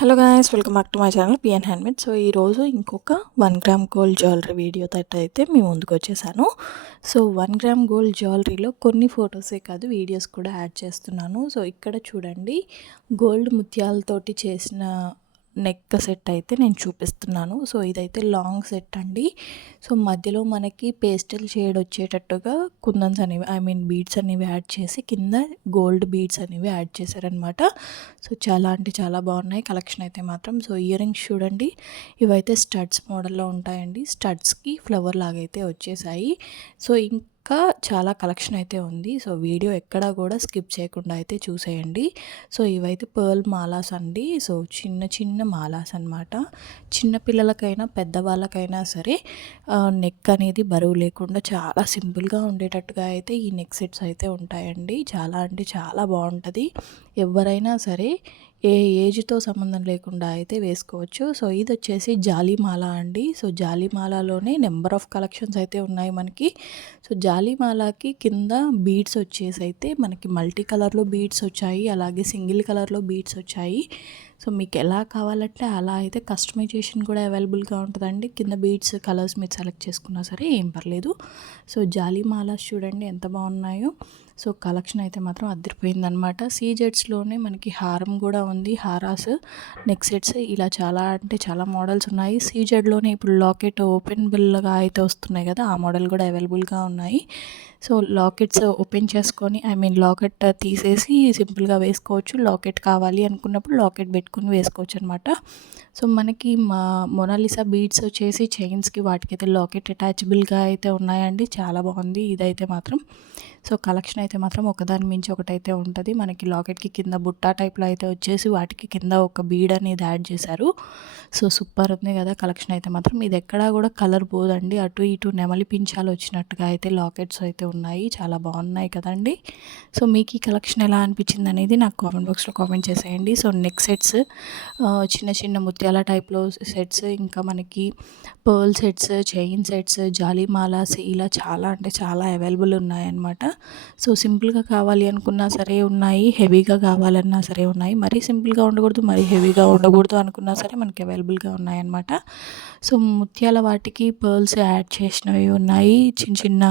Hello guys, welcome back to my channel PN handmade. So ఈరోజు ఇంకొక 1 gram gold jewellery వీడియోతో అయితే మీ ముందుకు వచ్చేసాను. సో 1 గ్రామ్ గోల్డ్ జ్యువెలరీలో కొన్ని ఫొటోసే కాదు వీడియోస్ కూడా యాడ్ చేస్తున్నాను. సో ఇక్కడ చూడండి, గోల్డ్ ముత్యాలతోటి చేసిన నెక్ సెట్ అయితే నేను చూపిస్తున్నాను. సో ఇదైతే లాంగ్ సెట్ అండి. సో మధ్యలో మనకి పేస్టల్ షేడ్ వచ్చేటట్టుగా కుందన్స్ అనేవి బీడ్స్ అనేవి యాడ్ చేసి కింద గోల్డ్ బీడ్స్ అనేవి యాడ్ చేశారనమాట. సో చాలా అంటే చాలా బాగున్నాయి కలెక్షన్ అయితే మాత్రం. సో ఇయర్ రింగ్స్ చూడండి, ఇవైతే స్టడ్స్ మోడల్లో ఉంటాయండి. స్టడ్స్కి ఫ్లవర్ లాగా అయితే వచ్చేసాయి. సో ఇంకా చాలా కలెక్షన్ అయితే ఉంది. సో వీడియో ఎక్కడా కూడా స్కిప్ చేయకుండా అయితే చూసేయండి. సో ఇవైతే పర్ల్ మాలాస్ అండి. సో చిన్న చిన్న మాలాస్ అనమాట. చిన్నపిల్లలకైనా పెద్దవాళ్ళకైనా సరే నెక్ అనేది బరువు లేకుండా చాలా సింపుల్గా ఉండేటట్టుగా అయితే ఈ నెక్ సెట్స్ అయితే ఉంటాయండి. చాలా అంటే చాలా బాగుంటుంది. ఎవరైనా సరే ఏ ఏజ్తో సంబంధం లేకుండా అయితే వేసుకోవచ్చు. సో ఇది వచ్చేసి జాలీమాల అండి. సో జాలీమాలలోనే నెంబర్ ఆఫ్ కలెక్షన్స్ అయితే ఉన్నాయి మనకి. సో జాలీమాలకి కింద బీడ్స్ వచ్చేసి అయితే మనకి మల్టీ కలర్లో బీడ్స్ వచ్చాయి, అలాగే సింగిల్ కలర్లో బీడ్స్ వచ్చాయి. సో మీకు ఎలా కావాలంటే అలా అయితే కస్టమైజేషన్ కూడా అవైలబుల్గా ఉంటుందండి. కింద బీడ్స్ కలర్స్ మీరు సెలెక్ట్ చేసుకున్నా సరే ఏం పర్లేదు. సో జాలీమాలాస్ చూడండి ఎంత బాగున్నాయో. సో కలెక్షన్ అయితే మాత్రం అదిరిపోయిందనమాట. సీజెట్స్లోనే మనకి హారం కూడా ఉంది, హారాస్, నెక్ సెట్స్, ఇలా చాలా అంటే చాలా మోడల్స్ ఉన్నాయి. సీజెడ్లోనే ఇప్పుడు లాకెట్ ఓపెన్ బిల్గా అయితే వస్తున్నాయి కదా, ఆ మోడల్ కూడా అవైలబుల్గా ఉన్నాయి. సో లాకెట్స్ ఓపెన్ చేసుకొని లాకెట్ తీసేసి సింపుల్గా వేసుకోవచ్చు. లాకెట్ కావాలి అనుకున్నప్పుడు లాకెట్ పెట్టుకుని వేసుకోవచ్చు అనమాట. సో మనకి మొనాలిసా బీడ్స్ వచ్చేసి చైన్స్కి వాటికైతే లాకెట్ అటాచబుల్గా అయితే ఉన్నాయండి. చాలా బాగుంది ఇదైతే మాత్రం. సో కలెక్షన్ అయితే మాత్రం ఒకదాని మించి ఒకటైతే ఉంటుంది. మనకి లాకెట్కి కింద బుట్టా టైప్లో అయితే వచ్చేసి వాటికి కింద ఒక బీడ్ అనేది యాడ్ చేశారు. సో సూపర్ ఉంది కదా కలెక్షన్ అయితే మాత్రం. ఇది ఎక్కడా కూడా కలర్ పోదండి. అటు ఇటు నెమలి పించాలు వచ్చినట్టుగా అయితే లాకెట్స్ అయితే ఉన్నాయి. చాలా బాగున్నాయి కదండి. సో మీకు ఈ కలెక్షన్ ఎలా అనిపించింది అనేది నాకు కామెంట్ బాక్స్లో కామెంట్ చేసేయండి. సో నెక్ సెట్స్, చిన్న చిన్న ముత్యాల టైప్లో సెట్స్, ఇంకా మనకి పర్ల్ సెట్స్, చైన్ సెట్స్, జాలీమాలాస్, ఇలా చాలా అంటే చాలా అవైలబుల్ ఉన్నాయన్నమాట. సో సింపుల్గా కావాలి అనుకున్నా సరే ఉన్నాయి, హెవీగా కావాలన్నా సరే ఉన్నాయి. మరీ సింపుల్గా ఉండకూడదు, మరీ హెవీగా ఉండకూడదు అనుకున్నా సరే మనకి అవైలబుల్గా ఉన్నాయన్నమాట. సో ముత్యాల వాటికి పర్ల్స్ యాడ్ చేసినవి ఉన్నాయి, చిన్న చిన్న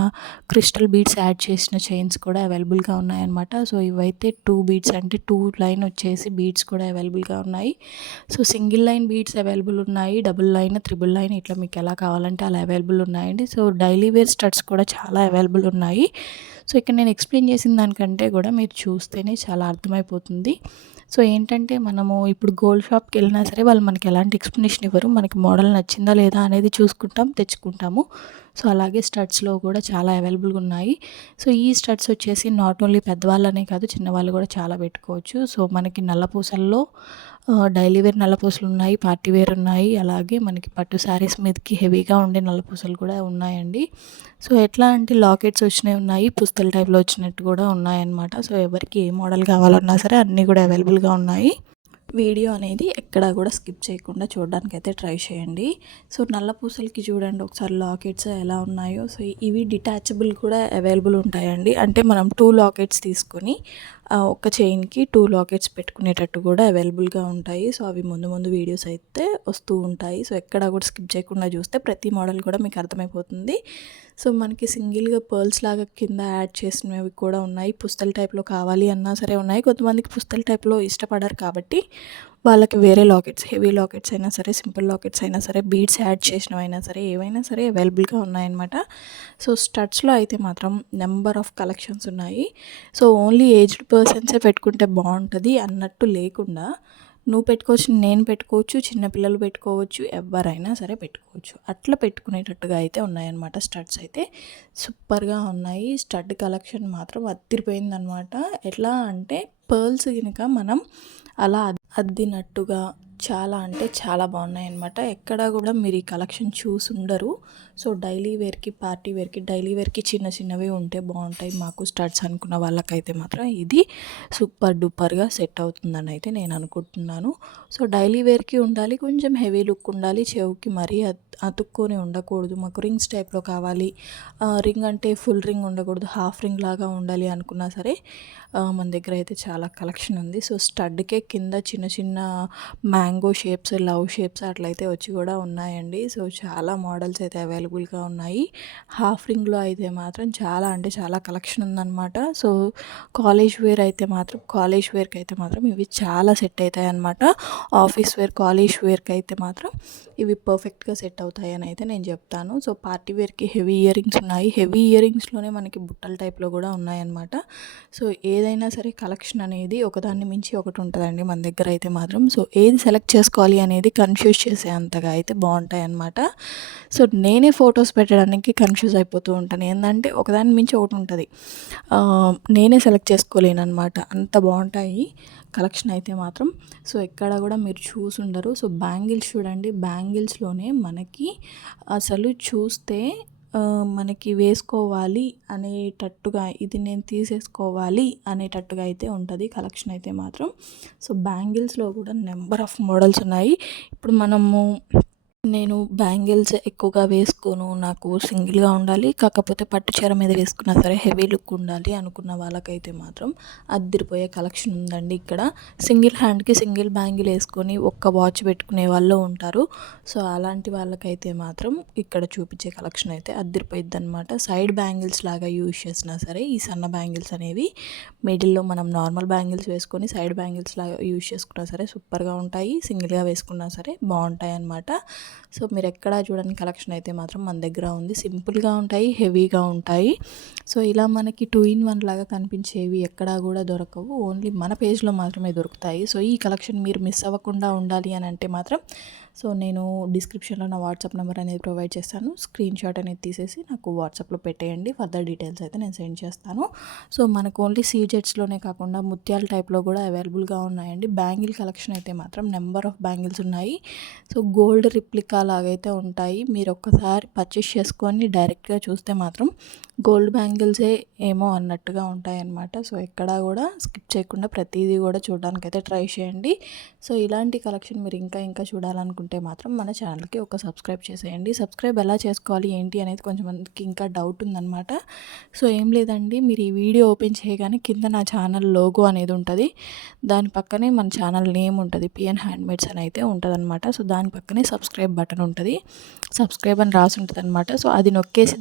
క్రిస్టల్ బీడ్స్ యాడ్ చేసిన చైన్స్ కూడా అవైలబుల్గా ఉన్నాయన్నమాట. సో ఇవైతే 2 బీడ్స్ అంటే 2 లైన్ వచ్చేసి బీడ్స్ కూడా అవైలబుల్గా ఉన్నాయి. So single line beads available ఉన్నాయి, డబుల్ లైన్, త్రిబుల్ లైన్, ఇట్లా మీకు ఎలా కావాలంటే అలా అవైలబుల్ ఉన్నాయండి. సో డైలీ వేర్ స్టడ్స్ కూడా చాలా అవైలబుల్ ఉన్నాయి. సో ఇక్కడ నేను ఎక్స్ప్లెయిన్ చేసిన దానికంటే కూడా మీరు చూస్తేనే చాలా అర్థమైపోతుంది. సో ఏంటంటే మనము ఇప్పుడు గోల్డ్ షాప్కి వెళ్ళినా సరే వాళ్ళు మనకి ఎలాంటి ఎక్స్ప్లెనేషన్ ఇవ్వరు. మనకి మోడల్ నచ్చిందా లేదా అనేది చూసుకుంటాం, తెచ్చుకుంటాము. సో అలాగే స్టడ్స్లో కూడా చాలా అవైలబుల్గా ఉన్నాయి. సో ఈ స్టడ్స్ వచ్చేసి నాట్ ఓన్లీ పెద్దవాళ్ళనే కాదు, చిన్నవాళ్ళు కూడా చాలా పెట్టుకోవచ్చు. సో మనకి నల్లపూసల్లో డైలీ వేర్ నల్లపూసలు ఉన్నాయి, పార్టీ వేర్ ఉన్నాయి, అలాగే మనకి పట్టు శారీస్ మీదకి హెవీగా ఉండే నల్లపూసలు కూడా ఉన్నాయండి. సో ఎట్లా అంటే లాకెట్స్ వచ్చినవి ఉన్నాయి, పుస్తల టైప్లో వచ్చినట్టు కూడా ఉన్నాయన్నమాట. సో ఎవరికి ఏ మోడల్ కావాలన్నా సరే అన్నీ కూడా అవైలబుల్గా ఉన్నాయి. వీడియో అనేది ఎక్కడా కూడా స్కిప్ చేయకుండా చూడడానికి అయితే ట్రై చేయండి. సో నల్ల పూసలకి చూడండి ఒకసారి లాకెట్స్ ఎలా ఉన్నాయో. సో ఇవి డిటాచబుల్ కూడా అవైలబుల్ ఉంటాయండి. అంటే మనం 2 లాకెట్స్ తీసుకొని ఒక చైన్కి 2 లాకెట్స్ పెట్టుకునేటట్టు కూడా అవైలబుల్గా ఉంటాయి. సో అవి ముందు ముందు వీడియోస్ అయితే వస్తూ ఉంటాయి. సో ఎక్కడా కూడా స్కిప్ చేయకుండా చూస్తే ప్రతి మోడల్ కూడా మీకు అర్థమైపోతుంది. సో మనకి సింగిల్గా పర్ల్స్ లాగా కింద యాడ్ చేసినవి కూడా ఉన్నాయి. పుస్తల టైప్లో కావాలి అన్నా సరే ఉన్నాయి. కొంతమందికి పుస్తల టైప్లో ఇష్టపడరు కాబట్టి వాళ్ళకి వేరే లాకెట్స్, హెవీ లాకెట్స్ అయినా సరే, సింపుల్ లాకెట్స్ అయినా సరే, బీడ్స్ యాడ్ చేసినవైనా సరే, ఏవైనా సరే అవైలబుల్గా ఉన్నాయన్నమాట. సో స్టడ్స్లో అయితే మాత్రం నెంబర్ ఆఫ్ కలెక్షన్స్ ఉన్నాయి. సో ఓన్లీ ఏజ్డ్ పర్సన్సే పెట్టుకుంటే బాగుంటుంది అన్నట్టు లేకుండా నువ్వు పెట్టుకోవచ్చు, నేను పెట్టుకోవచ్చు, చిన్నపిల్లలు పెట్టుకోవచ్చు, ఎవరైనా సరే పెట్టుకోవచ్చు. అట్లా పెట్టుకునేటట్టుగా అయితే ఉన్నాయన్నమాట. స్టడ్స్ అయితే సూపర్గా ఉన్నాయి. స్టడ్ కలెక్షన్ మాత్రం అదిరిపోయిందనమాట. ఎట్లా అంటే పర్ల్స్ కనుక మనం అలా అద్దినట్టుగా చాలా అంటే చాలా బాగున్నాయి అన్నమాట. ఎక్కడా కూడా మీరు ఈ కలెక్షన్ చూసి ఉండరు. సో డైలీ వేర్కి, పార్టీ వేర్కి, డైలీ వేర్కి చిన్న చిన్నవి ఉంటే బాగుంటాయి మాకు స్టడ్స్ అనుకున్న వాళ్ళకైతే మాత్రం ఇది సూపర్ డూపర్గా సెట్ అవుతుందని అయితే నేను అనుకుంటున్నాను. సో డైలీ వేర్కి ఉండాలి, కొంచెం హెవీ లుక్ ఉండాలి, చెవుకి మరీ అతుక్కొని ఉండకూడదు, మాకు రింగ్స్ టైప్లో కావాలి, రింగ్ అంటే ఫుల్ రింగ్ ఉండకూడదు, హాఫ్ రింగ్ లాగా ఉండాలి అనుకున్నా సరే మన దగ్గర అయితే చాలా కలెక్షన్ ఉంది. సో స్టడ్కే కింద చిన్న చిన్న మ్యాంగో షేప్స్, లవ్ షేప్స్ అట్లయితే వచ్చి కూడా ఉన్నాయండి. సో చాలా మోడల్స్ అయితే అవైలబుల్గా ఉన్నాయి. హాఫ్ రింగ్లో అయితే మాత్రం చాలా అంటే చాలా కలెక్షన్ ఉందన్నమాట. సో కాలేజ్ వేర్ అయితే మాత్రం కాలేజ్ వేర్కి అయితే మాత్రం ఇవి చాలా సెట్ అవుతాయి అన్నమాట. ఆఫీస్ వేర్, కాలేజ్ వేర్కి అయితే మాత్రం ఇవి పర్ఫెక్ట్గా సెట్ అవుతాయి అని అయితే నేను చెప్తాను. సో పార్టీ వేర్కి హెవీ ఇయర్ రింగ్స్ ఉన్నాయి. హెవీ ఇయర్ రింగ్స్లోనే మనకి బుట్టల టైప్లో కూడా ఉన్నాయన్నమాట. సో ఏదైనా సరే కలెక్షన్ అనేది ఒకదాన్ని మించి ఒకటి ఉంటుందండి మన దగ్గర అయితే మాత్రం. సో ఏది సెలెక్ట్ చేసుకోవాలి అనేది కన్ఫ్యూజ్ చేసే అంతగా అయితే బాగుంటాయి అన్నమాట. సో నేనే ఫొటోస్ పెట్టడానికి కన్ఫ్యూజ్ అయిపోతూ ఉంటాను. ఏంటంటే ఒకదాన్ని మించి ఒకటి ఉంటుంది, నేనే సెలెక్ట్ చేసుకోలేను అనమాట. అంత బాగుంటాయి కలెక్షన్ అయితే మాత్రం. సో ఎక్కడ కూడా మీరు చూసి ఉండరు. సో బ్యాంగిల్స్ చూడండి, బ్యాంగిల్స్లోనే మనకి అసలు చూస్తే మనకి వేసుకోవాలి అనేటట్టుగా, ఇది నేను తీసేసుకోవాలి అనేటట్టుగా అయితే ఉంటుంది కలెక్షన్ అయితే మాత్రం. సో బ్యాంగిల్స్లో కూడా నెంబర్ ఆఫ్ మోడల్స్ ఉన్నాయి. ఇప్పుడు నేను బ్యాంగిల్స్ ఎక్కువగా వేసుకోను, నాకు సింగిల్గా ఉండాలి, కాకపోతే పట్టు చీర మీద వేసుకున్నా సరే హెవీ లుక్ ఉండాలి అనుకున్న వాళ్ళకైతే మాత్రం అద్దిరిపోయే కలెక్షన్ ఉందండి ఇక్కడ. సింగిల్ హ్యాండ్కి సింగిల్ బ్యాంగిల్ వేసుకొని ఒక్క వాచ్ పెట్టుకునే వాళ్ళు ఉంటారు. సో అలాంటి వాళ్ళకైతే మాత్రం ఇక్కడ చూపించే కలెక్షన్ అయితే అద్దిరిపోయిద్ది అనమాట. సైడ్ బ్యాంగిల్స్ లాగా యూజ్ చేసినా సరే ఈ సన్న బ్యాంగిల్స్ అనేవి మిడిల్లో మనం నార్మల్ బ్యాంగిల్స్ వేసుకొని సైడ్ బ్యాంగిల్స్ లాగా యూజ్ చేసుకున్నా సరే సూపర్గా ఉంటాయి, సింగిల్గా వేసుకున్నా సరే బాగుంటాయి అన్నమాట. సో మీరు ఎక్కడా చూడని కలెక్షన్ అయితే మాత్రం మన దగ్గర ఉంది. సింపుల్గా ఉంటాయి, హెవీగా ఉంటాయి. సో ఇలా మనకి 2-in-1 లాగా కనిపించేవి ఎక్కడా కూడా దొరకవు, ఓన్లీ మన పేజ్లో మాత్రమే దొరుకుతాయి. సో ఈ కలెక్షన్ మీరు మిస్ అవ్వకుండా ఉండాలి అని అంటే మాత్రం సో నేను డిస్క్రిప్షన్లో నా వాట్సాప్ నెంబర్ అనేది ప్రొవైడ్ చేస్తాను. స్క్రీన్ షాట్ అనేది తీసేసి నాకు వాట్సాప్లో పెట్టేయండి, ఫర్దర్ డీటెయిల్స్ అయితే నేను సెండ్ చేస్తాను. సో మనకు ఓన్లీ సీజెట్స్లోనే కాకుండా ముత్యాల టైప్లో కూడా అవైలబుల్గా ఉన్నాయండి. బ్యాంగిల్ కలెక్షన్ అయితే మాత్రం నెంబర్ ఆఫ్ బ్యాంగిల్స్ ఉన్నాయి. సో గోల్డ్ రిప్లికా లాగైతే ఉంటాయి. మీరు ఒక్కసారి పర్చేస్ చేసుకొని డైరెక్ట్గా చూస్తే మాత్రం గోల్డ్ బ్యాంగిల్సే ఏమో అన్నట్టుగా ఉంటాయన్నమాట. సో ఎక్కడా కూడా స్కిప్ చేయకుండా ప్రతిదీ కూడా చూడడానికైతే ట్రై చేయండి. సో ఇలాంటి కలెక్షన్ మీరు ఇంకా చూడాలనుకుంటే మాత్రం మన ఛానల్కి ఒక సబ్స్క్రైబ్ చేసేయండి. సబ్స్క్రైబ్ ఎలా చేసుకోవాలి ఏంటి అనేది కొంచెం మందికి ఇంకా డౌట్ ఉందన్నమాట. సో ఏం లేదండి, మీరు ఈ వీడియో ఓపెన్ చేయగానే కింద నా ఛానల్ లోగో అనేది ఉంటుంది, దాని పక్కనే మన ఛానల్ నేమ్ ఉంటుంది, పిఎన్ హ్యాండ్మేడ్స్ అని అయితే ఉంటుంది అనమాట. సో దాని పక్కనే సబ్స్క్రైబ్ బటన్ ఉంటుంది, సబ్స్క్రైబ్ అని రాసి ఉంటుంది అనమాట. సో అది నొక్కేసి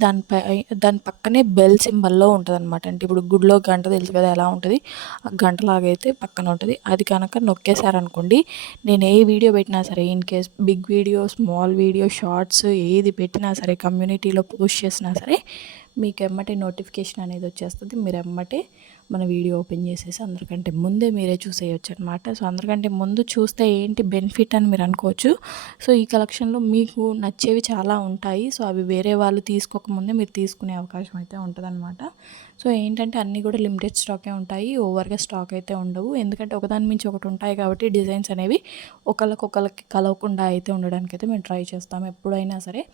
దాని పక్కనే బెల్ సింబల్లో ఉంటుంది అనమాట. అంటే ఇప్పుడు గుడిలో గంట తెలుసు కదా ఎలా ఉంటుంది, ఆ గంటలాగైతే పక్కన ఉంటుంది. అది కనుక నొక్కేశారనుకోండి, నేను ఏ వీడియో పెట్టినా సరే, in case big video, small video, shorts ఏది పెట్టినా సరే, కమ్యూనిటీలో పోస్ట్ చేసినా సరే మీకు ఎమ్మటే నోటిఫికేషన్ అనేది వచ్చేస్తుంది. మీరు ఎమ్మటే మన వీడియో ఓపెన్ చేసేసి అందరికంటే ముందే మీరే చూసేయచ్చు అనమాట. సో అందరికంటే ముందు చూస్తే ఏంటి బెనిఫిట్ అని మీరు అనుకోవచ్చు. సో ఈ కలెక్షన్లో మీకు నచ్చేవి చాలా ఉంటాయి. సో అవి వేరే వాళ్ళు తీసుకోకముందే మీరు తీసుకునే అవకాశం అయితే ఉంటుందన్నమాట. సో ఏంటంటే అన్నీ కూడా లిమిటెడ్ స్టాకే ఉంటాయి, ఓవర్గా స్టాక్ అయితే ఉండవు. ఎందుకంటే ఒకదాని మించి ఒకటి ఉంటాయి కాబట్టి డిజైన్స్ అనేవి ఒకళ్ళకి కలవకుండా అయితే ఉండడానికి అయితే మేము ట్రై చేస్తాము ఎప్పుడైనా సరే.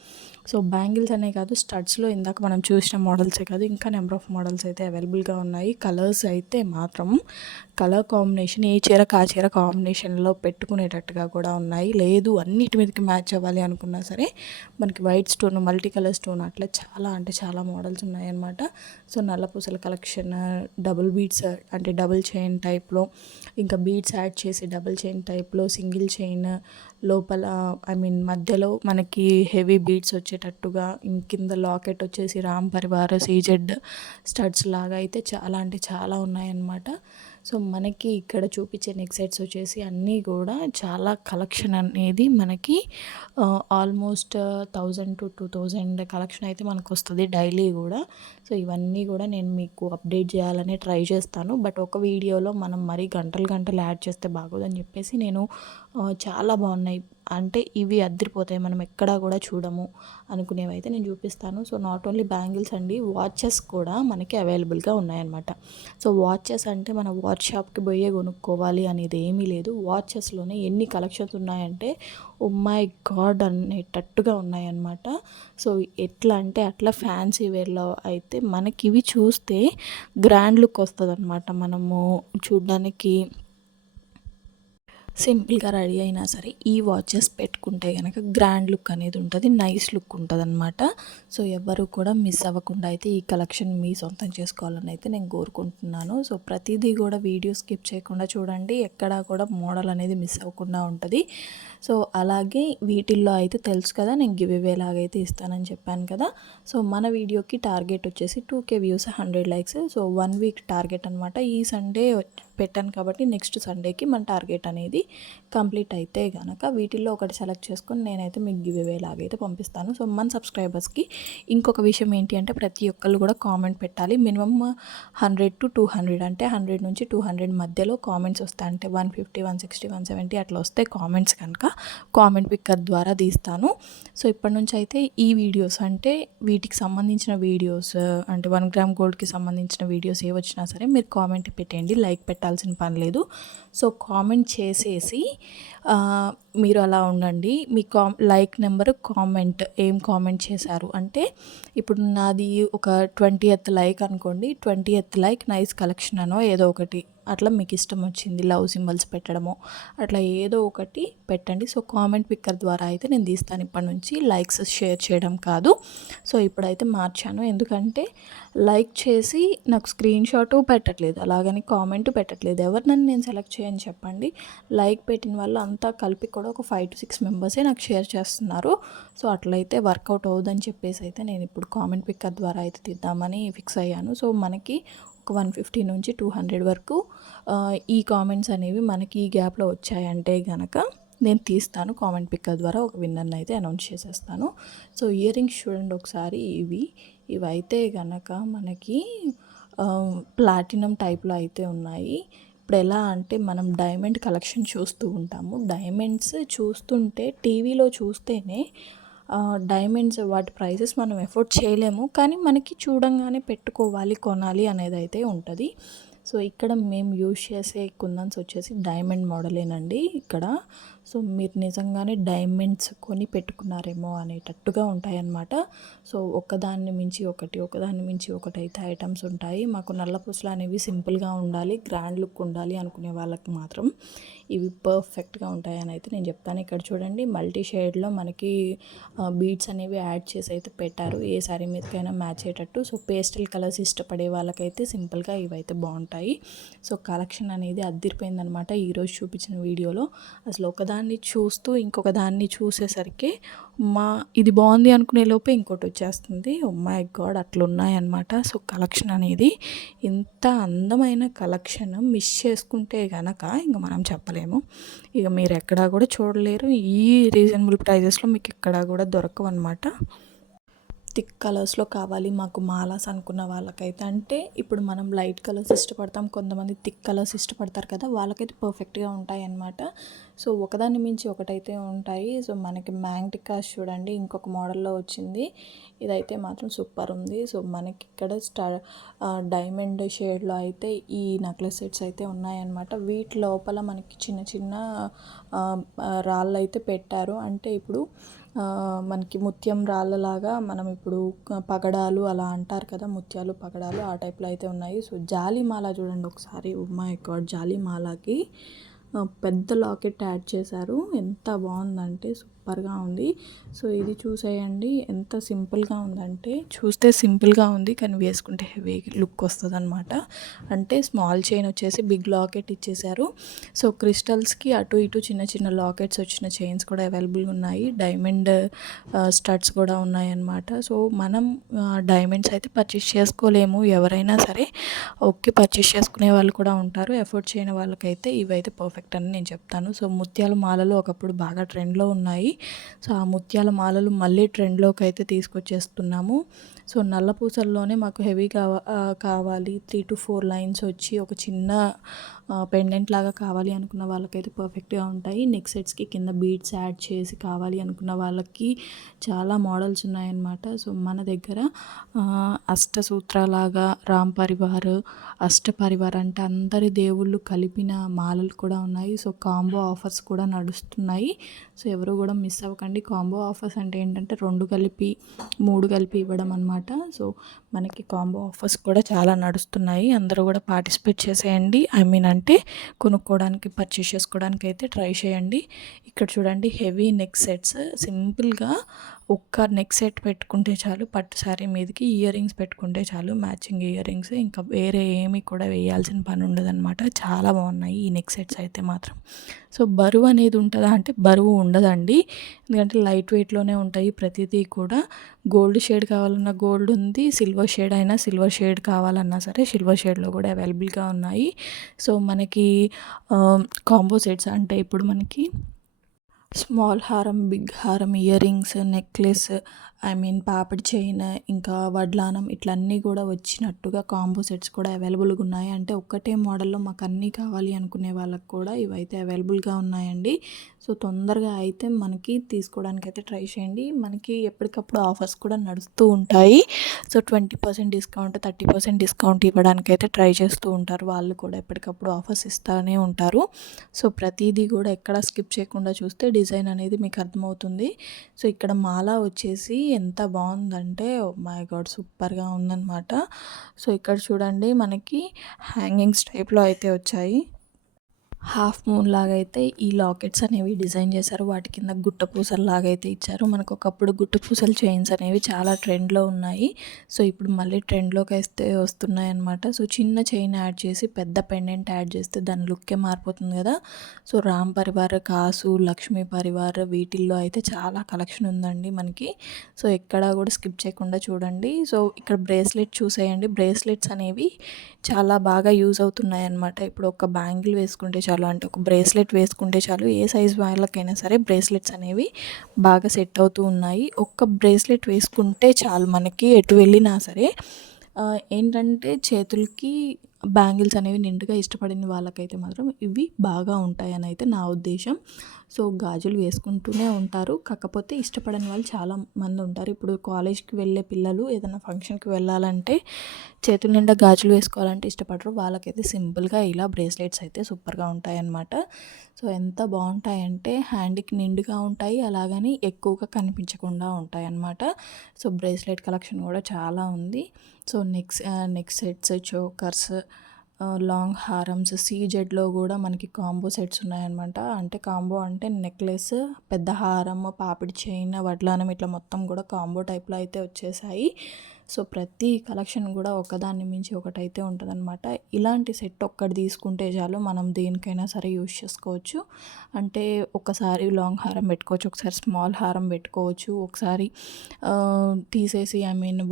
సో బ్యాంగిల్స్ అనే కాదు, స్టడ్స్లో ఇందాక మనం చూసిన మోడల్సే కాదు, ఇంకా నెంబర్ ఆఫ్ మోడల్స్ అయితే అవైలబుల్గా ఉన్నాయి. కలర్స్ అయితే మాత్రం కలర్ కాంబినేషన్ ఏ చీరకు ఆ చీర కాంబినేషన్లో పెట్టుకునేటట్టుగా కూడా ఉన్నాయి. లేదు అన్నిటి మీదకి మ్యాచ్ అవ్వాలి అనుకున్నా సరే మనకి white stone, multi colour stone అట్లా చాలా అంటే చాలా మోడల్స్ ఉన్నాయన్నమాట. సో నల్లపూసల కలెక్షన్, డబుల్ బీడ్స్ అంటే డబుల్ చైన్ టైప్లో, ఇంకా బీడ్స్ యాడ్ చేసి డబుల్ చైన్ టైప్లో, సింగిల్ చైన్ లోపల మధ్యలో మనకి హెవీ బీడ్స్ వచ్చేటట్టుగా, కింద లాకెట్ వచ్చేసి రామ్ పరివార్ సీజెడ్ స్టడ్స్ లాగా అయితే చాలా అంటే చాలా ఉన్నాయన్నమాట. సో మనకి ఇక్కడ చూపించే నెక్ సెట్స్ వచ్చేసి అన్నీ కూడా చాలా కలెక్షన్ అనేది మనకి ఆల్మోస్ట్ 1000 to 2000 కలెక్షన్ అయితే మనకు వస్తుంది డైలీ కూడా. సో ఇవన్నీ కూడా నేను మీకు అప్డేట్ చేయాలని ట్రై చేస్తాను. బట్ ఒక వీడియోలో మనం మరీ గంటలు యాడ్ చేస్తే బాగోదని చెప్పేసి నేను చాలా బాగున్నాయి అంటే ఇవి అద్దరిపోతాయి, మనం ఎక్కడా కూడా చూడము అనుకునేవి అయితే నేను చూపిస్తాను. సో నాట్ ఓన్లీ బ్యాంగిల్స్ అండి, వాచెస్ కూడా మనకి అవైలబుల్గా ఉన్నాయన్నమాట. సో వాచెస్ అంటే మన వాచ్ షాప్కి పోయే కొనుక్కోవాలి అనేది ఏమీ లేదు. వాచెస్లోనే ఎన్ని కలెక్షన్స్ ఉన్నాయంటే ఓ మై గాడ్ అనేటట్టుగా ఉన్నాయన్నమాట. సో ఎట్లా అంటే అట్లా ఫ్యాన్సీ వేర్లో అయితే మనకి ఇవి చూస్తే గ్రాండ్ లుక్ వస్తుంది అనమాట. మనము చూడ్డానికి సింపుల్గా రెడీ అయినా సరే ఈ వాచెస్ పెట్టుకుంటే కనుక గ్రాండ్ లుక్ అనేది ఉంటుంది, నైస్ లుక్ ఉంటుంది అనమాట. సో ఎవరు కూడా మిస్ అవ్వకుండా అయితే ఈ కలెక్షన్ మీ సొంతం చేసుకోవాలని అయితే నేను కోరుకుంటున్నాను. సో ప్రతిదీ కూడా వీడియో స్కిప్ చేయకుండా చూడండి, ఎక్కడా కూడా మోడల్ అనేది మిస్ అవ్వకుండా ఉంటుంది. సో అలాగే వీటిల్లో అయితే తెలుసు కదా, నేను గివ్ అవే లాగైతే ఇస్తానని చెప్పాను కదా. సో మన వీడియోకి టార్గెట్ వచ్చేసి 2K views, 100 likes. So 1 week target అనమాట. ఈ సండే పెట్టాను కాబట్టి నెక్స్ట్ సండేకి మన టార్గెట్ అనేది కంప్లీట్ అయితే కనుక వీటిల్లో ఒకటి సెలెక్ట్ చేసుకొని నేనైతే మీకు గివ్ అవే లాగైతే పంపిస్తాను. సో మన సబ్స్క్రైబర్స్కి ఇంకొక విషయం ఏంటి అంటే ప్రతి ఒక్కళ్ళు కూడా కామెంట్ పెట్టాలి. మినిమమ్ 100 to 200 అంటే 100 నుంచి 200 మధ్యలో కామెంట్స్ వస్తాయి. అంటే 150, 160, 170 అట్లా వస్తే కామెంట్స్ కనుక కామెంట్ పిక్కర్ ద్వారా తీస్తాను. సో ఇప్పటి నుంచి అయితే ఈ వీడియోస్ అంటే వీటికి సంబంధించిన వీడియోస్ అంటే 1 గ్రామ్ గోల్డ్కి సంబంధించిన వీడియోస్ ఏ వచ్చినా సరే మీరు కామెంట్ పెట్టండి, లైక్ పెట్టాల్సిన పని లేదు. సో కామెంట్ చేసేసి మీరు అలా ఉండండి. మీ లైక్ నెంబర్, కామెంట్ ఏం కామెంట్ చేశారు అంటే ఇప్పుడు నాది ఒక 20th లైక్ అనుకోండి, 20th లైక్ నైస్ కలెక్షన్ అనో ఏదో ఒకటి అట్లా మీకు ఇష్టం వచ్చింది లవ్ సింబల్స్ పెట్టడమో అట్లా ఏదో ఒకటి పెట్టండి. సో కామెంట్ పిక్కర్ ద్వారా అయితే నేను తీస్తాను ఇప్పటి నుంచి, లైక్స్ షేర్ చేయడం కాదు. సో ఇప్పుడైతే మార్చాను, ఎందుకంటే లైక్ చేసి నాకు స్క్రీన్ షాటు పెట్టట్లేదు, అలాగని కామెంట్ పెట్టట్లేదు. ఎవరు నన్ను నేను సెలెక్ట్ చేయని చెప్పండి. లైక్ పెట్టిన వాళ్ళు అంతా కలిపి కూడా ఒక 5 to 6 మెంబర్సే నాకు షేర్ చేస్తున్నారు. సో అట్లయితే వర్కౌట్ అవుదని చెప్పేసి అయితే నేను ఇప్పుడు కామెంట్ పిక్కర్ ద్వారా అయితే తీద్దామని ఫిక్స్ అయ్యాను. సో మనకి ఒక 150 నుంచి 200 వరకు ఈ కామెంట్స్ అనేవి మనకి ఈ గ్యాప్లో వచ్చాయంటే గనక నేను తీస్తాను. కామెంట్ పిక్కర్ ద్వారా ఒక విన్నర్ని అయితే అనౌన్స్ చేసేస్తాను. సో ఇయర్ రింగ్స్ చూడండి ఒకసారి, ఇవైతే గనక మనకి ప్లాటినం టైప్లో అయితే ఉన్నాయి. ఇప్పుడు ఎలా అంటే మనం డైమండ్ కలెక్షన్ చూస్తూ ఉంటాము, డైమండ్స్ చూస్తుంటే టీవీలో చూస్తేనే డైమండ్స్ వాటి ప్రైసెస్ మనం ఎఫోర్డ్ చేయలేము, కానీ మనకి చూడంగానే పెట్టుకోవాలి, కొనాలి అనేది అయితే ఉంటుంది. సో ఇక్కడ మేము యూజ్ చేసే కుందన్స్ వచ్చేసి డైమండ్ మోడలేనండి ఇక్కడ. సో మీరు నిజంగానే డైమండ్స్ కొని పెట్టుకున్నారేమో అనేటట్టుగా ఉంటాయన్నమాట. సో ఒకదాన్ని మించి ఒకటి, ఒకదాన్ని మించి ఒకటి అయితే ఐటమ్స్ ఉంటాయి. మాకు నల్లపూసలు అనేవి సింపుల్గా ఉండాలి, గ్రాండ్ లుక్ ఉండాలి అనుకునే వాళ్ళకి మాత్రం ఇవి పర్ఫెక్ట్గా ఉంటాయని అయితే నేను చెప్తాను. ఇక్కడ చూడండి మల్టీ షేడ్లో మనకి బీడ్స్ అనేవి యాడ్ చేసి అయితే పెట్టారు, ఏ శారీ మీదకైనా మ్యాచ్ అయ్యేటట్టు. సో పేస్టల్ కలర్స్ ఇష్టపడే వాళ్ళకైతే సింపుల్గా ఇవైతే బాగుంటాయి. సో కలెక్షన్ అనేది అద్దిరిపోయిందనమాట ఈరోజు చూపించిన వీడియోలో. అసలు ఒకదాన్ని చూస్తూ ఇంకొక దాన్ని చూసేసరికి ఇది బాగుంది అనుకునే లోపే ఇంకోటి వచ్చేస్తుంది. ఓ మై గాడ్ అట్లున్నాయన్నమాట. సో కలెక్షన్ అనేది ఇంత అందమైన కలెక్షన్ మిస్ చేసుకుంటే కనుక ఇంకా మనం చెప్పలేము, ఇక మీరు ఎక్కడా కూడా చూడలేరు. ఈ రీజనబుల్ ప్రైజెస్లో మీకు ఎక్కడా కూడా దొరకవు అనమాట. థిక్ కలర్స్లో కావాలి మాకు మాలాస్ అనుకున్న వాళ్ళకైతే, అంటే ఇప్పుడు మనం లైట్ కలర్స్ ఇష్టపడతాం, కొంతమంది థిక్ కలర్స్ ఇష్టపడతారు కదా, వాళ్ళకైతే పర్ఫెక్ట్గా ఉంటాయి అన్నమాట. సో ఒకదాన్ని మించి ఒకటైతే ఉంటాయి. సో మనకి మ్యాంగ్టికాస్ చూడండి ఇంకొక మోడల్లో వచ్చింది, ఇదైతే మాత్రం సూపర్ ఉంది. సో మనకి ఇక్కడ డైమండ్ షేడ్లో అయితే ఈ నెక్లెస్ సెట్స్ అయితే ఉన్నాయన్నమాట. వీటి లోపల మనకి చిన్న చిన్న రాళ్ళు అయితే పెట్టారు, అంటే ఇప్పుడు మనకి ముత్యం రాళ్ళలాగా మనం ఇప్పుడు పగడాలు అలా అంటారు కదా, ముత్యాలు పగడాలు ఆ టైప్లో అయితే ఉన్నాయి. సో జాలిమాల చూడండి ఒకసారి, ఓ మై గాడ్ జాలిమాలకి పెద్ద లాకెట్ యాడ్ చేశారు, ఎంత బాగుందంటే సూపర్గా ఉంది. సో ఇది చూసేయండి ఎంత సింపుల్గా ఉందంటే, చూస్తే సింపుల్గా ఉంది కానీ వేసుకుంటే హెవీ లుక్ వస్తుంది అనమాట. అంటే స్మాల్ చైన్ వచ్చేసి బిగ్ లాకెట్ ఇచ్చేసారు. సో క్రిస్టల్స్కి అటు ఇటు చిన్న చిన్న లాకెట్స్ వచ్చిన చైన్స్ కూడా అవైలబుల్గా ఉన్నాయి, డైమండ్ స్టడ్స్ కూడా ఉన్నాయన్నమాట. సో మనం డైమండ్స్ అయితే పర్చేస్ చేసుకోలేము, ఎవరైనా సరే ఓకే పర్చేస్ చేసుకునే వాళ్ళు కూడా ఉంటారు, ఎఫోర్డ్ చేయని వాళ్ళకైతే ఇవైతే పర్ఫెక్ట్ అని నేను చెప్తాను. సో ముత్యాల మాలలు ఒకప్పుడు బాగా ట్రెండ్లో ఉన్నాయి. సో ఆ ముత్యాల మాలలు మళ్ళీ ట్రెండ్లోకి అయితే తీసుకొచ్చేస్తున్నాము. సో నల్లపూసల్లోనే మాకు హెవీ కావాలి 3 to 4 లైన్స్ వచ్చి ఒక చిన్న పెండెంట్ లాగా కావాలి అనుకున్న వాళ్ళకైతే పర్ఫెక్ట్గా ఉంటాయి. నెక్ సెట్స్కి కింద బీడ్స్ యాడ్ చేసి కావాలి అనుకున్న వాళ్ళకి చాలా మోడల్స్ ఉన్నాయన్నమాట. సో మన దగ్గర అష్టసూత్రాలాగా రామ్ పరివార్, అష్ట పరివార్ అంటే అందరి దేవుళ్ళు కలిపిన మాలలు కూడా ఉన్నాయి. సో కాంబో ఆఫర్స్ కూడా నడుస్తున్నాయి. సో ఎవరు కూడా మిస్ అవ్వకండి. కాంబో ఆఫర్స్ అంటే ఏంటంటే 2 కలిపి 3 కలిపి ఇవ్వడం అనమాట. సో మనకి కాంబో ఆఫర్స్ కూడా చాలా నడుస్తున్నాయి. అందరూ కూడా పార్టిసిపేట్ చేసేయండి. అంటే కొనుక్కోవడానికి, పర్చేస్ చేసుకోవడానికి అయితే ట్రై చేయండి. ఇక్కడ చూడండి, హెవీ నెక్ సెట్స్. సింపుల్గా ఒక్క నెక్ సెట్ పెట్టుకుంటే చాలు, పట్టు శారీ మీదకి ఇయర్ రింగ్స్ పెట్టుకుంటే చాలు, మ్యాచింగ్ ఇయర్ రింగ్స్, ఇంకా వేరే ఏమీ కూడా వేయాల్సిన పని ఉండదన్నమాట. చాలా బాగున్నాయి ఈ నెక్ సెట్స్ అయితే మాత్రం. సో బరువు అనేది ఉంటుందా అంటే బరువు ఉండదండి, ఎందుకంటే లైట్ వెయిట్లోనే ఉంటాయి ప్రతిదీ కూడా. గోల్డ్ షేడ్ కావాలన్నా గోల్డ్ ఉంది, సిల్వర్ షేడ్ అయినా సిల్వర్ షేడ్ కావాలన్నా సరే సిల్వర్ షేడ్లో కూడా అవైలబుల్గా ఉన్నాయి. సో మనకి కాంబో సెట్స్ అంటే ఇప్పుడు మనకి స్మాల్ హారం, బిగ్ హారం, ఇయర్ రింగ్స్, నెక్లెస్, పాపిడి చైన్, ఇంకా వడ్లానం, ఇట్లా అన్నీ కూడా వచ్చినట్టుగా కాంబో సెట్స్ కూడా అవైలబుల్గా ఉన్నాయి. అంటే ఒక్కటే మోడల్లో మాకు అన్నీ కావాలి అనుకునే వాళ్ళకి కూడా ఇవైతే అవైలబుల్గా ఉన్నాయండి. సో తొందరగా అయితే మనకి తీసుకోవడానికి అయితే ట్రై చేయండి. మనకి ఎప్పటికప్పుడు ఆఫర్స్ కూడా నడుస్తూ ఉంటాయి. సో 20% డిస్కౌంట్, 30% డిస్కౌంట్ ఇవ్వడానికి అయితే ట్రై చేస్తూ ఉంటారు వాళ్ళు కూడా, ఎప్పటికప్పుడు ఆఫర్స్ ఇస్తూనే ఉంటారు. సో ప్రతిదీ కూడా ఎక్కడ స్కిప్ చేయకుండా చూస్తే డిజైన్ అనేది మీకు అర్థమవుతుంది. సో ఇక్కడ మాల వచ్చేసి ఎంత బాగుందంటే, ఓ మై గాడ్, సూపర్గా ఉందన్నమాట. సో ఇక్కడ చూడండి, మనకి హ్యాంగింగ్స్ టైప్లో అయితే వచ్చాయి. హాఫ్ మూన్ లాగా అయితే ఈ లాకెట్స్ అనేవి డిజైన్ చేశారు. వాటి కింద గుట్ట పూసలు లాగా అయితే ఇచ్చారు. మనకు ఒకప్పుడు గుట్ట పూసలు చైన్స్ అనేవి చాలా ట్రెండ్లో ఉన్నాయి. సో ఇప్పుడు మళ్ళీ ట్రెండ్లోకి అయితే వస్తున్నాయి అన్నమాట. సో చిన్న చైన్ యాడ్ చేసి పెద్ద పెండెంట్ యాడ్ చేస్తే దాని లుక్కే మారిపోతుంది కదా. సో రామ్ పరివార్, కాసు, లక్ష్మీ పరివార్, వీటిల్లో అయితే చాలా కలెక్షన్ ఉందండి మనకి. సో ఎక్కడా కూడా స్కిప్ చేయకుండా చూడండి. సో ఇక్కడ బ్రేస్లెట్ చూసేయండి. బ్రేస్లెట్స్ అనేవి చాలా బాగా యూజ్ అవుతున్నాయి అన్నమాట. ఇప్పుడు ఒక బ్యాంగిల్ వేసుకుంటే చాలు, అంటే ఒక బ్రేస్లెట్ వేసుకుంటే చాలు, ఏ సైజ్ వాళ్ళకైనా సరే బ్రేస్లెట్స్ అనేవి బాగా సెట్ అవుతూ ఉన్నాయి. ఒక్క బ్రేస్లెట్ వేసుకుంటే చాలు, మనకి ఎటు వెళ్ళినా సరే ఏంటంటే చేతులకి బ్యాంగిల్స్ అనేవి నిండుగా ఇష్టపడిన వాళ్ళకైతే మాత్రం ఇవి బాగా ఉంటాయని అయితే నా ఉద్దేశం. సో గాజులు వేసుకుంటూనే ఉంటారు, కాకపోతే ఇష్టపడని వాళ్ళు చాలా మంది ఉంటారు. ఇప్పుడు కాలేజ్కి వెళ్ళే పిల్లలు ఏదైనా ఫంక్షన్కి వెళ్ళాలంటే చేతుల నిండా గాజులు వేసుకోవాలంటే ఇష్టపడరు. వాళ్ళకైతే సింపుల్గా ఇలా బ్రేస్లెట్స్ అయితే సూపర్గా ఉంటాయి అన్నమాట. సో ఎంత బాగుంటాయంటే హ్యాండ్కి నిండుగా ఉంటాయి, అలాగని ఎక్కువగా కనిపించకుండా ఉంటాయి అన్నమాట. సో బ్రేస్లెట్ కలెక్షన్ కూడా చాలా ఉంది. So neck sets, chokers, long హారమ్స్, సీజెడ్లో కూడా మనకి కాంబో సెట్స్ ఉన్నాయన్నమాట. అంటే కాంబో అంటే నెక్లెస్, పెద్ద హారం, పాపిడి చైన్, వడ్లానం, ఇట్లా మొత్తం కూడా కాంబో టైప్లో అయితే వచ్చేసాయి. సో ప్రతి కలెక్షన్ కూడా ఒకదాన్ని మించి ఒకటైతే ఉంటుందన్నమాట. ఇలాంటి సెట్ ఒక్కటి తీసుకుంటే చాలు, మనం దేనికైనా సరే యూజ్ చేసుకోవచ్చు. అంటే ఒకసారి లాంగ్ హారం పెట్టుకోవచ్చు, ఒకసారి స్మాల్ హారం పెట్టుకోవచ్చు, ఒకసారి తీసేసి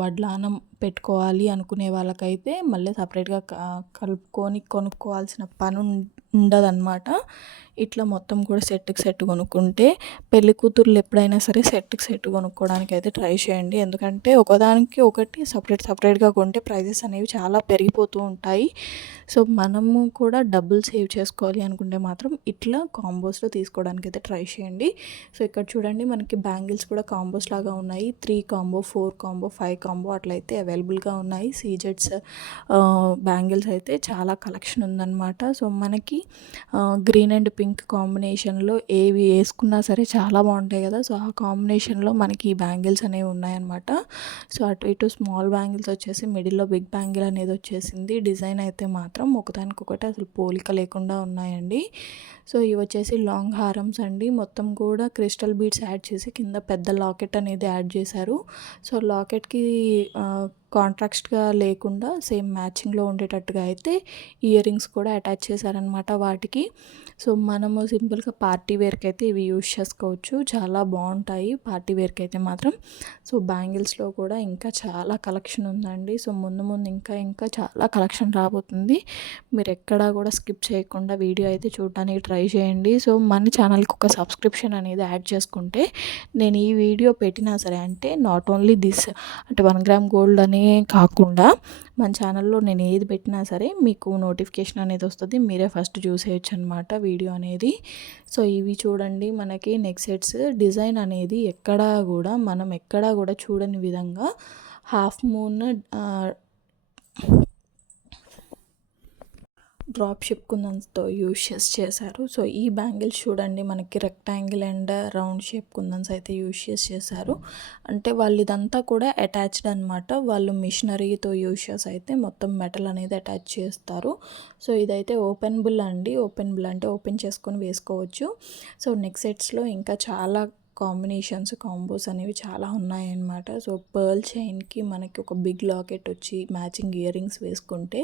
వడ్లానం పెట్టుకోవాలి అనుకునే వాళ్ళకైతే మళ్ళీ సపరేట్గా కలుపుకొని కొనుక్కోవాల్సిన పని ఉండదన్నమాట. ఇట్లా మొత్తం కూడా సెట్కి సెట్ కొనుక్కుంటే, పెళ్లి కూతుర్లు ఎప్పుడైనా సరే సెట్కి సెట్ కొనుక్కోవడానికి అయితే ట్రై చేయండి. ఎందుకంటే ఒకదానికి ఒకటి సపరేట్గా కొంటే ప్రైజెస్ అనేవి చాలా పెరిగిపోతూ ఉంటాయి. సో మనము కూడా డబ్బులు సేవ్ చేసుకోవాలి అనుకుంటే మాత్రం ఇట్లా కాంబోస్లో తీసుకోవడానికి అయితే ట్రై చేయండి. సో ఇక్కడ చూడండి, మనకి బ్యాంగిల్స్ కూడా కాంబోస్ లాగా ఉన్నాయి. 3 కాంబో, 4 కాంబో, 5 కాంబో అట్లయితే అవైలబుల్గా ఉన్నాయి. సీజెట్స్ బ్యాంగిల్స్ అయితే చాలా కలెక్షన్ ఉందన్నమాట. సో మనకి గ్రీన్ అండ్ పింక్ కాంబినేషన్లో ఏవి వేసుకున్నా సరే చాలా బాగుంటాయి కదా. సో ఆ కాంబినేషన్లో మనకి ఈ బ్యాంగిల్స్ అనేవి ఉన్నాయన్నమాట. సో అటు ఇటు స్మాల్ బ్యాంగిల్స్ వచ్చేసి మిడిల్లో బిగ్ బ్యాంగిల్ అనేది వచ్చేసింది. డిజైన్ అయితే మాత్రం ఒకదానికొకటి అసలు పోలిక లేకుండా ఉన్నాయండి. సో ఇవి వచ్చేసి లాంగ్ హారమ్స్ అండి. మొత్తం కూడా క్రిస్టల్ బీడ్స్ యాడ్ చేసి కింద పెద్ద లాకెట్ అనేది యాడ్ చేశారు. సో లాకెట్కి కాంట్రాక్ట్గా లేకుండా సేమ్ మ్యాచింగ్లో ఉండేటట్టుగా అయితే ఇయర్ రింగ్స్ కూడా అటాచ్ చేశారనమాట వాటికి. సో మనము సింపుల్గా పార్టీ వేర్కి అయితే ఇవి యూజ్ చేసుకోవచ్చు, చాలా బాగుంటాయి పార్టీ వేర్కి అయితే మాత్రం. సో బ్యాంగిల్స్లో కూడా ఇంకా చాలా కలెక్షన్ ఉందండి. సో ముందు ముందు ఇంకా చాలా కలెక్షన్ రాబోతుంది. మీరు ఎక్కడా కూడా స్కిప్ చేయకుండా వీడియో అయితే చూడడానికి ట్రై చేయండి. సో మన ఛానల్కి ఒక సబ్స్క్రిప్షన్ అనేది యాడ్ చేసుకుంటే నేను ఈ వీడియో పెట్టినా సరే, అంటే నాట్ ఓన్లీ దిస్, అంటే 1 గ్రామ్ గోల్డ్ అనే కాకుండా మన ఛానల్లో నేను ఏది పెట్టినా సరే మీకు నోటిఫికేషన్ అనేది వస్తుంది, మీరే ఫస్ట్ చూసేయచ్చు అనమాట వీడియో అనేది. సో ఇవి చూడండి, మనకి నెక్ సెట్స్ డిజైన్ అనేది మనం ఎక్కడా కూడా చూడని విధంగా హాఫ్ మూన్ డ్రాప్ షిప్ కుందన్స్తో యూజ్ చేశారు. సో ఈ బ్యాంగిల్స్ చూడండి, మనకి రెక్టాంగిల్ అండ్ రౌండ్ షేప్ కుందన్స్ అయితే యూజ్ చేశారు. అంటే వాళ్ళు ఇదంతా కూడా అటాచ్డ్ అనమాట. వాళ్ళు మిషనరీతో యూజ్ చేసి అయితే మొత్తం మెటల్ అనేది అటాచ్ చేస్తారు. సో ఇదైతే ఓపెనబుల్ అండి. ఓపెనబుల్ అంటే ఓపెన్ చేసుకొని వేసుకోవచ్చు. సో నెక్ సెట్స్లో ఇంకా చాలా కాంబోస్ అనేవి చాలా ఉన్నాయన్నమాట. సో పర్ల్ చైన్కి మనకి ఒక బిగ్ లాకెట్ వచ్చి మ్యాచింగ్ ఇయర్ రింగ్స్ వేసుకుంటే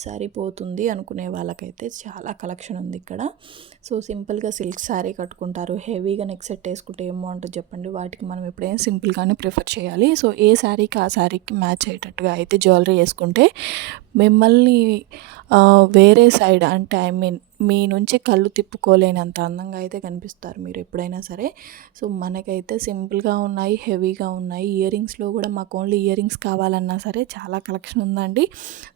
సరిపోతుంది అనుకునే వాళ్ళకైతే చాలా కలెక్షన్ ఉంది ఇక్కడ. సో సింపుల్గా సిల్క్ శారీ కట్టుకుంటారు, హెవీగా నెక్ సెట్ వేసుకుంటే ఏం బాగుంటుంది చెప్పండి. వాటికి మనం ఎప్పుడైనా సింపుల్గానే ప్రిఫర్ చేయాలి. సో ఏ శారీకి ఆ శారీకి మ్యాచ్ అయ్యేటట్టుగా అయితే జ్యువెలరీ వేసుకుంటే మిమ్మల్ని వేరే సైడ్ అంటే మీ నుంచి కళ్ళు తిప్పుకోలేనంత అందంగా అయితే కనిపిస్తారు మీరు ఎప్పుడైనా సరే. సో మనకైతే సింపుల్గా ఉన్నాయి, హెవీగా ఉన్నాయి. ఇయర్ రింగ్స్లో కూడా మాకు ఓన్లీ ఇయర్ రింగ్స్ కావాలన్నా సరే చాలా కలెక్షన్ ఉందండి.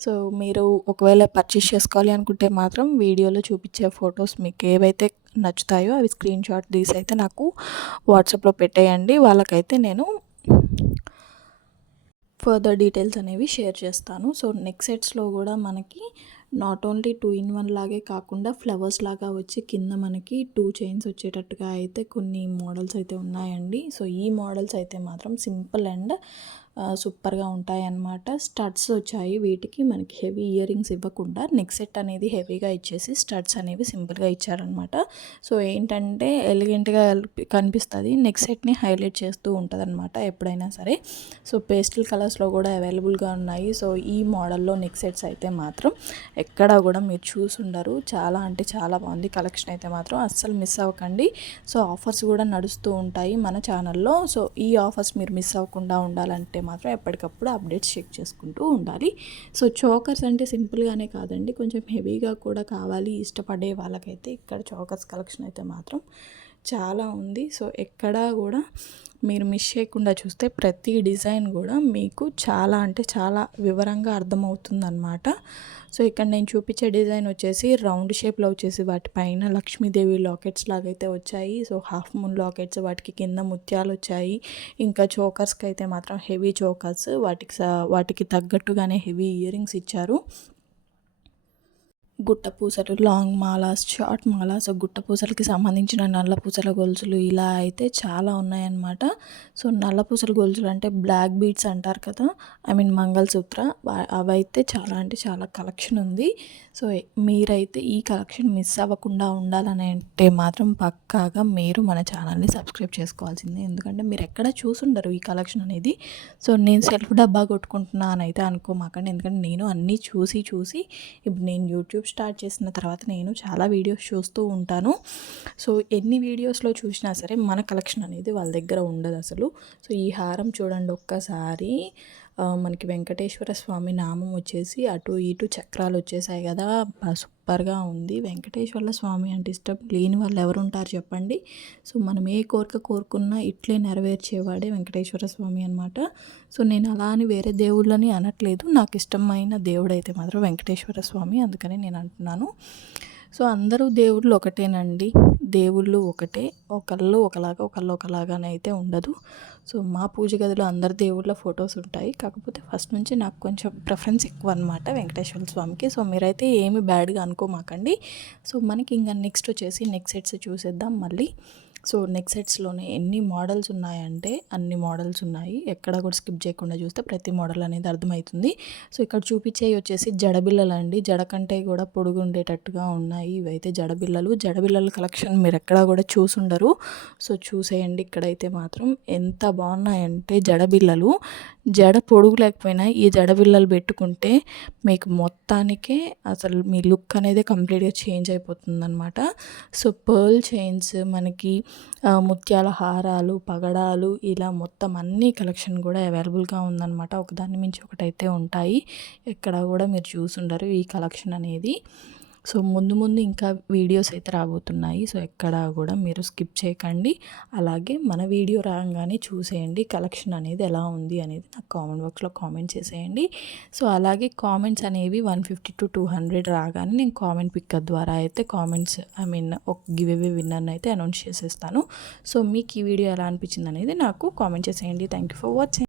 సో మీరు ఒకవేళ పర్చేస్ చేసుకోవాలి అనుకుంటే మాత్రం వీడియోలో చూపించే ఫొటోస్ మీకు ఏవైతే నచ్చుతాయో అవి స్క్రీన్ షాట్ తీసి అయితే నాకు వాట్సాప్లో పెట్టేయండి. వాళ్ళకైతే నేను ఫర్దర్ డీటెయిల్స్ అనేవి షేర్ చేస్తాను. సో నెక్ సెట్స్లో కూడా మనకి నాట్ ఓన్లీ 2-in-1 లాగే కాకుండా ఫ్లవర్స్ లాగా వచ్చి కింద మనకి 2 చైన్స్ వచ్చేటట్టుగా అయితే కొన్ని మోడల్స్ అయితే ఉన్నాయండి. సో ఈ మోడల్స్ అయితే మాత్రం సింపుల్ అండ్ సూపర్గా ఉంటాయన్నమాట. స్టడ్స్ వచ్చాయి, వీటికి మనకి హెవీ ఇయర్ రింగ్స్ ఇవ్వకుండా నెక్ సెట్ అనేది హెవీగా ఇచ్చేసి స్టడ్స్ అనేవి సింపుల్గా ఇచ్చారనమాట. సో ఏంటంటే ఎలిగెంట్గా కనిపిస్తుంది, నెక్ సెట్ని హైలైట్ చేస్తూ ఉంటుంది అనమాట ఎప్పుడైనా సరే. సో పేస్టల్ కలర్స్లో కూడా అవైలబుల్గా ఉన్నాయి. సో ఈ మోడల్లో నెక్ సెట్స్ అయితే మాత్రం ఎక్కడా కూడా మీరు చూసుండరు. చాలా అంటే చాలా బాగుంది కలెక్షన్ అయితే మాత్రం, అస్సలు మిస్ అవ్వకండి. సో ఆఫర్స్ కూడా నడుస్తూ ఉంటాయి మన ఛానల్లో. సో ఈ ఆఫర్స్ మీరు మిస్ అవ్వకుండా ఉండాలంటే మాత్రం ఎప్పటికప్పుడు అప్డేట్స్ చెక్ చేసుకుంటూ ఉండాలి. సో చోకర్స్ అంటే సింపుల్గానే కాదండి, కొంచెం హెవీగా కూడా కావాలి ఇష్టపడే వాళ్ళకైతే ఇక్కడ చోకర్స్ కలెక్షన్ అయితే మాత్రం చాలా ఉంది. సో ఎక్కడా కూడా మీరు మిస్ చేయకుండా చూస్తే ప్రతి డిజైన్ కూడా మీకు చాలా అంటే చాలా వివరంగా అర్థమవుతుందన్నమాట. సో ఇక్కడ నేను చూపించే డిజైన్ వచ్చేసి రౌండ్ షేప్లో వచ్చేసి వాటిపైన లక్ష్మీదేవి లాకెట్స్ లాగైతే వచ్చాయి. సో హాఫ్ మూన్ లాకెట్స్, వాటికి కింద ముత్యాలు వచ్చాయి. ఇంకా చోకర్స్కి అయితే మాత్రం హెవీ చోకర్స్, వాటికి తగ్గట్టుగానే హెవీ ఇయర్ రింగ్స్ ఇచ్చారు. గుట్ట పూసలు, లాంగ్ మాలాస్, షార్ట్ మాలాస్, గుట్ట పూసలకి సంబంధించిన నల్ల పూసల గొలుసులు ఇలా అయితే చాలా ఉన్నాయన్నమాట. సో నల్ల పూసల గొలుసులు అంటే బ్లాక్ బీడ్స్ అంటారు కదా, మంగళసూత్ర, అవైతే చాలా అంటే చాలా కలెక్షన్ ఉంది. సో మీరైతే ఈ కలెక్షన్ మిస్ అవ్వకుండా ఉండాలని అంటే మాత్రం పక్కాగా మీరు మన ఛానల్ని సబ్స్క్రైబ్ చేసుకోవాల్సిందే. ఎందుకంటే మీరు ఎక్కడ చూసుండరు ఈ కలెక్షన్ అనేది. సో నేను సెల్ఫ్ డబ్బా కొట్టుకుంటున్నాను అయితే అనుకోమాకండి, ఎందుకంటే నేను అన్నీ చూసి ఇప్పుడు నేను యూట్యూబ్ స్టార్ట్ చేసిన తర్వాత నేను చాలా వీడియోస్ చూస్తూ ఉంటాను. సో ఎన్ని వీడియోస్లో చూసినా సరే మన కలెక్షన్ అనేది వాళ్ళ దగ్గర ఉండదు అసలు. సో ఈ హారం చూడండి ఒక్కసారి, మనకి వెంకటేశ్వర స్వామి నామం వచ్చేసి అటు ఇటు చక్రాలు వచ్చేసాయి కదా, సూపర్గా ఉంది. వెంకటేశ్వర స్వామి అంటే ఇష్టం లేని వాళ్ళు ఎవరు ఉంటారు చెప్పండి. సో మనం ఏ కోరిక కోరుకున్నా ఇట్లే నెరవేర్చేవాడే వెంకటేశ్వర స్వామి అనమాట. సో నేను అలా అని వేరే దేవుళ్ళని అనట్లేదు, నాకు ఇష్టమైన దేవుడు అయితే మాత్రం వెంకటేశ్వర స్వామి, అందుకని నేను అంటున్నాను. సో అందరూ దేవుళ్ళు ఒకటేనండి, దేవుళ్ళు ఒకటే, ఒకళ్ళు ఒకలాగానైతే ఉండదు. సో మా పూజ గదిలో అందరు దేవుళ్ళ ఫొటోస్ ఉంటాయి, కాకపోతే ఫస్ట్ నుంచి నాకు కొంచెం ప్రిఫరెన్స్ ఎక్కువ అనమాట వెంకటేశ్వర స్వామికి. సో మీరైతే ఏమి బ్యాడ్గా అనుకోమాకండి. సో మనకి ఇంకా నెక్స్ట్ వచ్చేసి నెక్ సెట్స్ చూసేద్దాం మళ్ళీ. సో నెక్ సెట్స్లోనే ఎన్ని మోడల్స్ ఉన్నాయంటే అన్ని మోడల్స్ ఉన్నాయి, ఎక్కడ కూడా స్కిప్ చేయకుండా చూస్తే ప్రతి మోడల్ అనేది అర్థమవుతుంది. సో ఇక్కడ చూపించేవి వచ్చేసి జడబిల్లలు అండి, జడ కంటే కూడా పొడుగు ఉండేటట్టుగా ఉన్నాయి. ఇవైతే జడబిల్లల కలెక్షన్ మీరు ఎక్కడా కూడా చూసుండరు. సో చూసేయండి, ఇక్కడైతే మాత్రం ఎంత బాగున్నాయంటే జడబిల్లలు, జడ పొడుగు లేకపోయినా ఈ జడబిల్లలు పెట్టుకుంటే మీకు మొత్తానికే అసలు మీ లుక్ అనేది కంప్లీట్గా చేంజ్ అయిపోతుందన్నమాట. సో పర్ల్ చైన్స్, మనకి ముత్యాల హారాలు, పగడాలు, ఇలా మొత్తం అన్ని కలెక్షన్ కూడా అవైలబుల్గా ఉందన్నమాట. ఒకదాని మించి ఒకటైతే ఉంటాయి, ఎక్కడ కూడా మీరు చూసుండరు ఈ కలెక్షన్ అనేది. సో ముందు ఇంకా వీడియోస్ అయితే రాబోతున్నాయి. సో ఎక్కడ కూడా మీరు స్కిప్ చేయకండి. అలాగే మన వీడియో రాగానే చూసేయండి కలెక్షన్ అనేది ఎలా ఉంది అనేది నాకు కామెంట్ బాక్స్లో కామెంట్ చేసేయండి. సో అలాగే కామెంట్స్ అనేవి 150 to 200 రాగానే నేను కామెంట్ పిక్కర్ ద్వారా అయితే కామెంట్స్ ఒక గివ్ అవే విన్నర్ని అయితే అనౌన్స్ చేసేస్తాను. సో మీకు ఈ వీడియో ఎలా అనిపించింది అనేది నాకు కామెంట్ చేసేయండి. Thank you for watching.